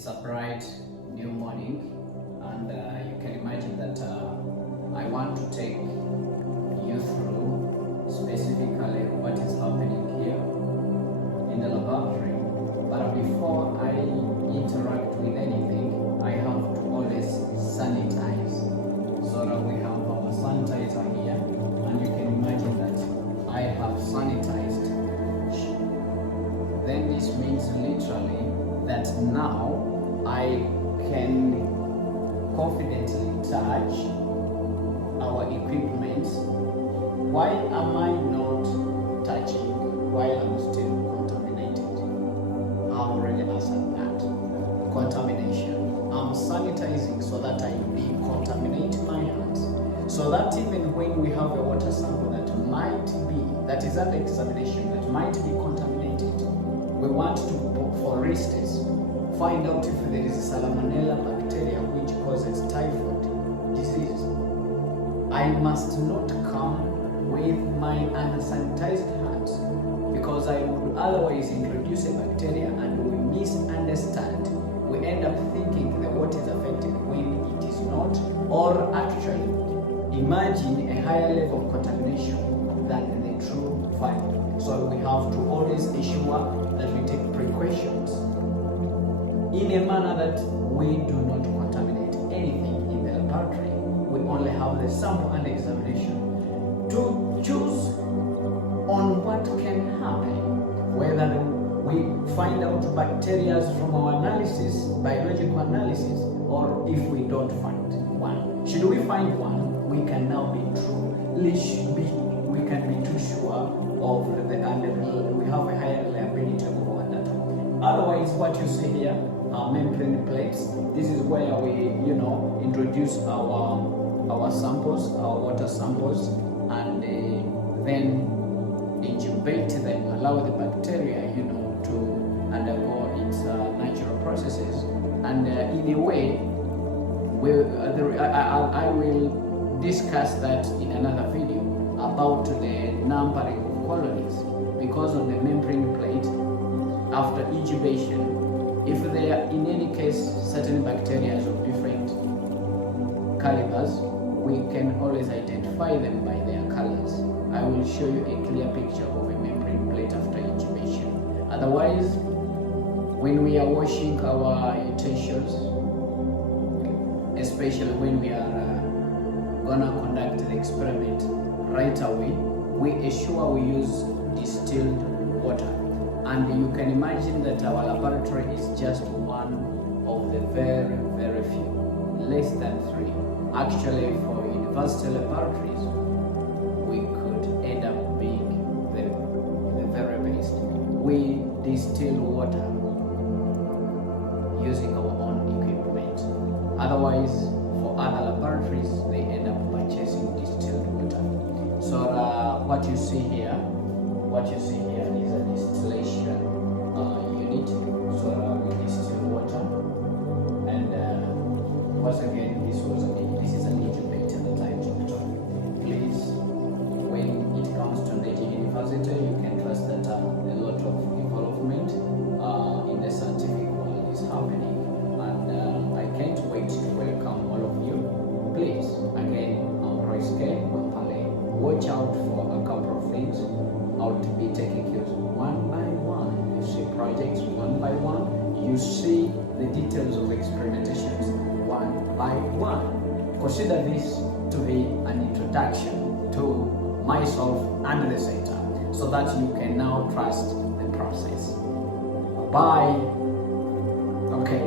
It's a bright new morning, and you can imagine that I want to take you through specifically what is happening here in the laboratory. But before I interact with anything, I have to always sanitize. So that we have our sanitizer here, and you can imagine that I have sanitized. Then this means literally that now I can confidently touch our equipment. Why am I not touching while I'm still contaminated? I've already answered that. Contamination. I'm sanitizing so that I decontaminate my hands. So that even when we have a water sample that is under examination, that might be contaminated, we want to, for instance, find out if there is a salmonella bacteria which causes typhoid disease. I must not come with my unsanitized hands, because I would otherwise introduce a bacteria and we misunderstand. We end up thinking that what is affected when it is not, or actually imagine a higher level of contamination than the true fact. So we have to always ensure that we take precautions in a manner that we do not contaminate anything in the laboratory. We only have the sample and examination to choose on what can happen, whether we find out bacteria from our analysis, biological analysis, or if we don't find one. Should we find one, we can now be true. We can be too sure of we have a higher reliability of our data. Otherwise, what you see here are membrane plates. This is where we, introduce our samples, our water samples, and then incubate them, allow the bacteria, to undergo its natural processes. And in a way, I will discuss that in another video about the numbering of colonies, because on the membrane plate, after incubation, if there are in any case certain bacteria of different calibers, we can always identify them by their colors. I will show you a clear picture of a membrane plate after incubation. Otherwise, when we are washing our utensils, especially when we are gonna conduct the experiment right away, we ensure we use distilled water. And you can imagine that our laboratory is just one of the very, very few, less than 3. Actually, for university laboratories, we could end up being the very best. We distill water using our own equipment. Otherwise, for other laboratories, they end up purchasing distilled water. So what you see here is a distillation unit. So we distill water, and once again, this is an incubator that I talked of. Please, when it comes to Ndejje University, you can trust that a lot of involvement in the scientific world is happening, and I can't wait to welcome all of you. Please, again, watch out for a couple of things. I'll be taking you one by one. You see projects one by one. You see the details of experimentations one by one. Consider this to be an introduction to myself and the center, so that you can now trust the process. Bye. Okay.